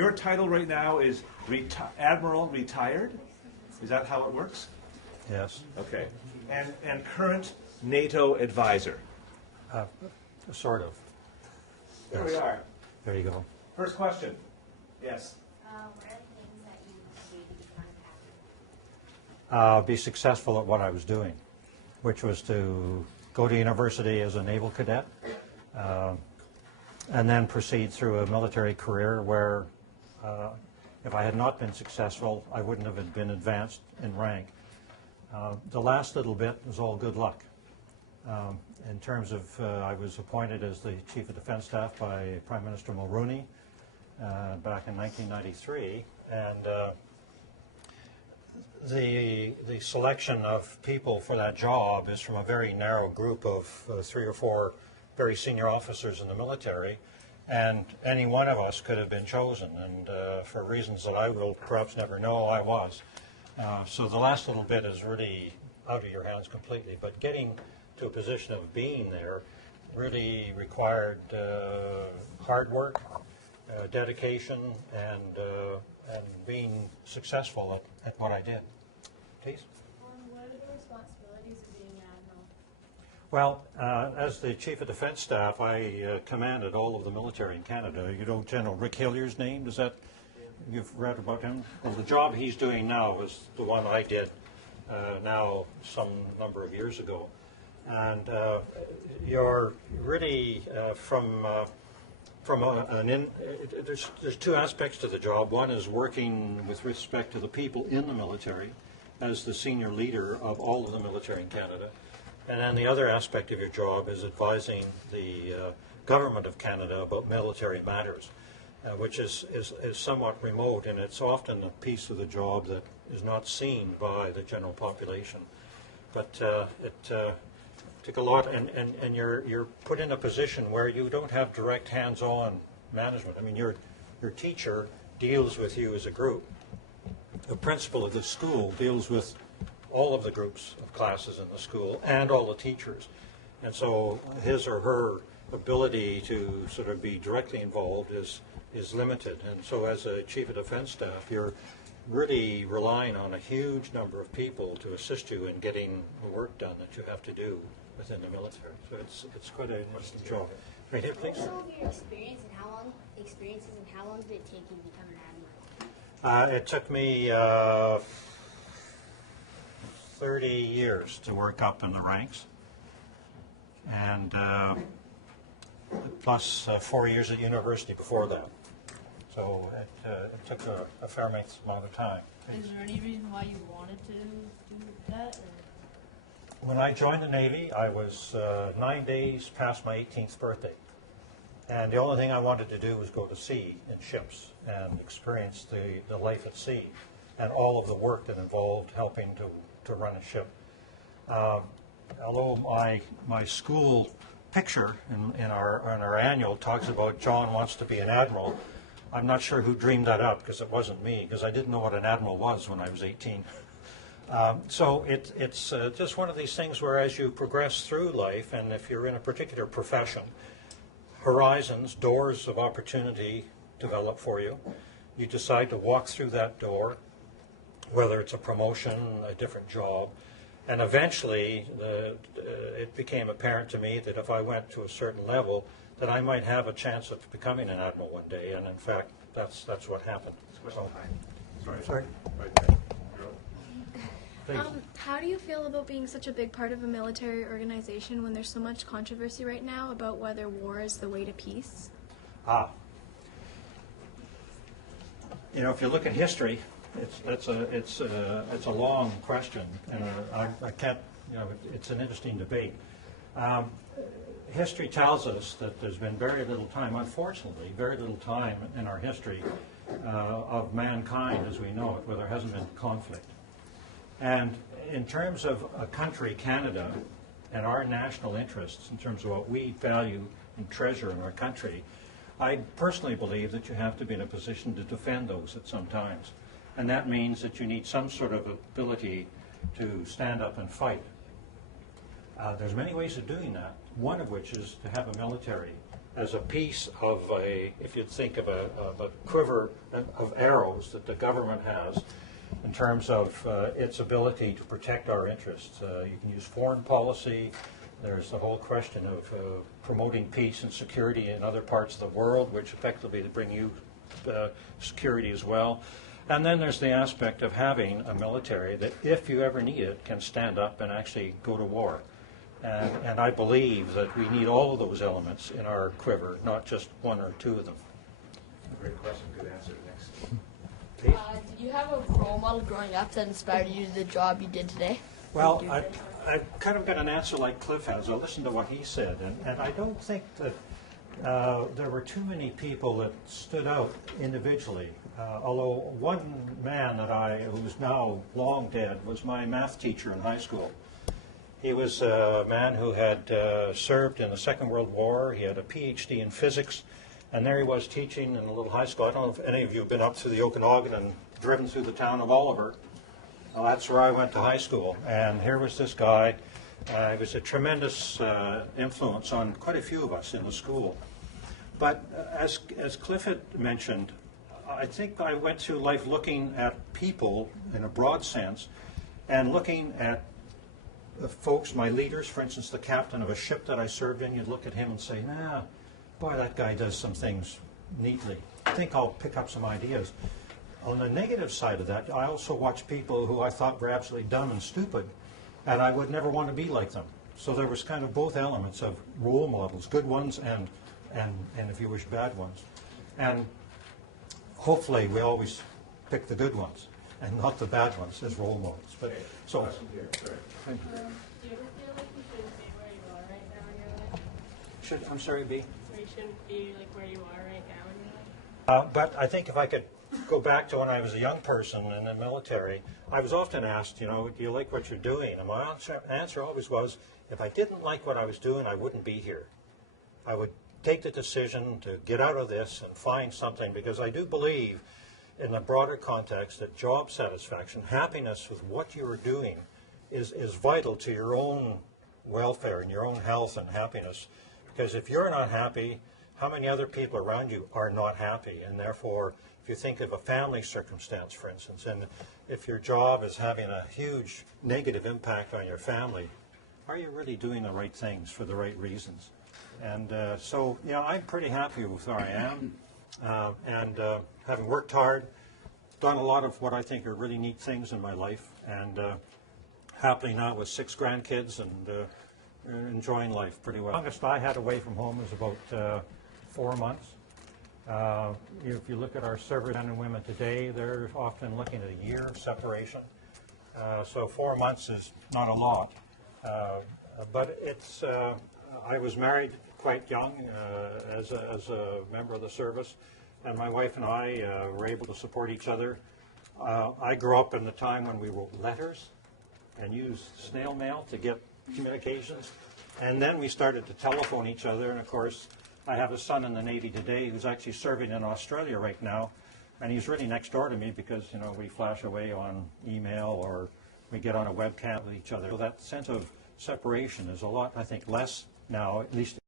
Your title right now is Admiral Retired? Is that how it works? Yes. Okay. And current NATO advisor? Sort of. There we are. There you go. First question. Yes. What are the things that you maybe become after? Be successful at what I was doing, which was to go to university as a naval cadet, and then proceed through a military career where if I had not been successful, I wouldn't have been advanced in rank. The last little bit was all good luck. In terms of, I was appointed as the Chief of Defense Staff by Prime Minister Mulroney back in 1993, and the selection of people for that job is from a very narrow group of 3 or 4 very senior officers in the military, and any one of us could have been chosen, and for reasons that I will perhaps never know, I was. So the last little bit is really out of your hands completely, but getting to a position of being there really required hard work, dedication, and being successful at what I did. Please. What are the responsibilities of being an admiral? Well, as the Chief of Defense Staff, I commanded all of the military in Canada. You know General Rick Hillier's name? Does that, you've read about him? Well, the job he's doing now was the one I did now some number of years ago. And you're really there's 2 aspects to the job. One is working with respect to the people in the military as the senior leader of all of the military in Canada. And then the other aspect of your job is advising the government of Canada about military matters, which is somewhat remote, and it's often a piece of the job that is not seen by the general population. But it took a lot, and you're put in a position where you don't have direct hands-on management. I mean, your teacher deals with you as a group. The principal of the school deals with all of the groups of classes in the school and all the teachers. And so his or her ability to sort of be directly involved is limited. And so as a Chief of Defense Staff, you're really relying on a huge number of people to assist you in getting the work done that you have to do within the military. So it's quite an interesting job. Right here, please. What's some of your experiences and how long did it take you to become an admiral? It took me 30 years to work up in the ranks, and plus 4 years at university before that. So it took a fair amount of time. Is there any reason why you wanted to do that? Or? When I joined the Navy, I was 9 days past my 18th birthday. And the only thing I wanted to do was go to sea in ships and experience the life at sea and all of the work that involved helping to run a ship. Although my school picture in our annual talks about John wants to be an admiral, I'm not sure who dreamed that up, because it wasn't me, because I didn't know what an admiral was when I was 18. So it's just one of these things where as you progress through life, and if you're in a particular profession, horizons, doors of opportunity develop for you. You decide to walk through that door, whether it's a promotion, a different job, and eventually it became apparent to me that if I went to a certain level, that I might have a chance of becoming an admiral one day, and in fact, that's what happened. Sorry. Right there. How do you feel about being such a big part of a military organization when there's so much controversy right now about whether war is the way to peace? You know, if you look at history, it's a long question, and I can't. You know, it's an interesting debate. History tells us that there's been very little time, unfortunately, very little time in our history of mankind as we know it, where there hasn't been conflict. And in terms of a country, Canada, and our national interests, in terms of what we value and treasure in our country, I personally believe that you have to be in a position to defend those at some times. And that means that you need some sort of ability to stand up and fight. There's many ways of doing that, one of which is to have a military as a piece of if you'd think of a quiver of arrows that the government has in terms of its ability to protect our interests. You can use foreign policy. There's the whole question of promoting peace and security in other parts of the world, which effectively bring you security as well. And then there's the aspect of having a military that, if you ever need it, can stand up and actually go to war. And I believe that we need all of those elements in our quiver, not just one or two of them. Great question, good answer. Next. Please. Did you have a role model growing up that inspired you to do the job you did today? Well, I've kind of got an answer like Cliff has. I listened to what he said, and I don't think that there were too many people that stood out individually. Although one man who's now long dead, was my math teacher in high school. He was a man who had served in the Second World War. He had a PhD in physics, and there he was teaching in a little high school. I don't know if any of you have been up to the Okanagan and driven through the town of Oliver. Well, that's where I went to high school, and here was this guy. He was a tremendous influence on quite a few of us in the school. But as Cliff had mentioned, I think I went through life looking at people in a broad sense, and looking at folks, my leaders. For instance, the captain of a ship that I served in, you'd look at him and say, nah, boy, that guy does some things neatly. I think I'll pick up some ideas. On the negative side of that, I also watched people who I thought were absolutely dumb and stupid, and I would never want to be like them. So there was kind of both elements of role models, good ones and if you wish, bad ones. And hopefully we always pick the good ones and not the bad ones as role models. But so, Question here, sorry. thank you. Do you ever feel like you shouldn't be where you are right now in your life? I'm sorry, B. Or you shouldn't be like where you are right now in your life? But I think if I could go back to when I was a young person in the military, I was often asked, do you like what you're doing? And my answer always was, if I didn't like what I was doing, I wouldn't be here. I would take the decision to get out of this and find something, because I do believe in the broader context that job satisfaction, happiness with what you are doing is vital to your own welfare and your own health and happiness. Because if you're not happy, how many other people around you are not happy? And therefore, if you think of a family circumstance, for instance, and if your job is having a huge negative impact on your family, are you really doing the right things for the right reasons? And so, I'm pretty happy with where I am. And having worked hard, done a lot of what I think are really neat things in my life, and happily now with 6 grandkids and enjoying life pretty well. The longest I had away from home was about 4 months. If you look at our servicemen and women today, they're often looking at a year of separation. So 4 months is not a lot. But it's, I was married quite young as a member of the service, and my wife and I were able to support each other. I grew up in the time when we wrote letters and used snail mail to get communications, and then we started to telephone each other. And of course, I have a son in the Navy today who's actually serving in Australia right now, and he's really next door to me because we flash away on email or we get on a webcam with each other. So that sense of separation is a lot, I think, less now, at least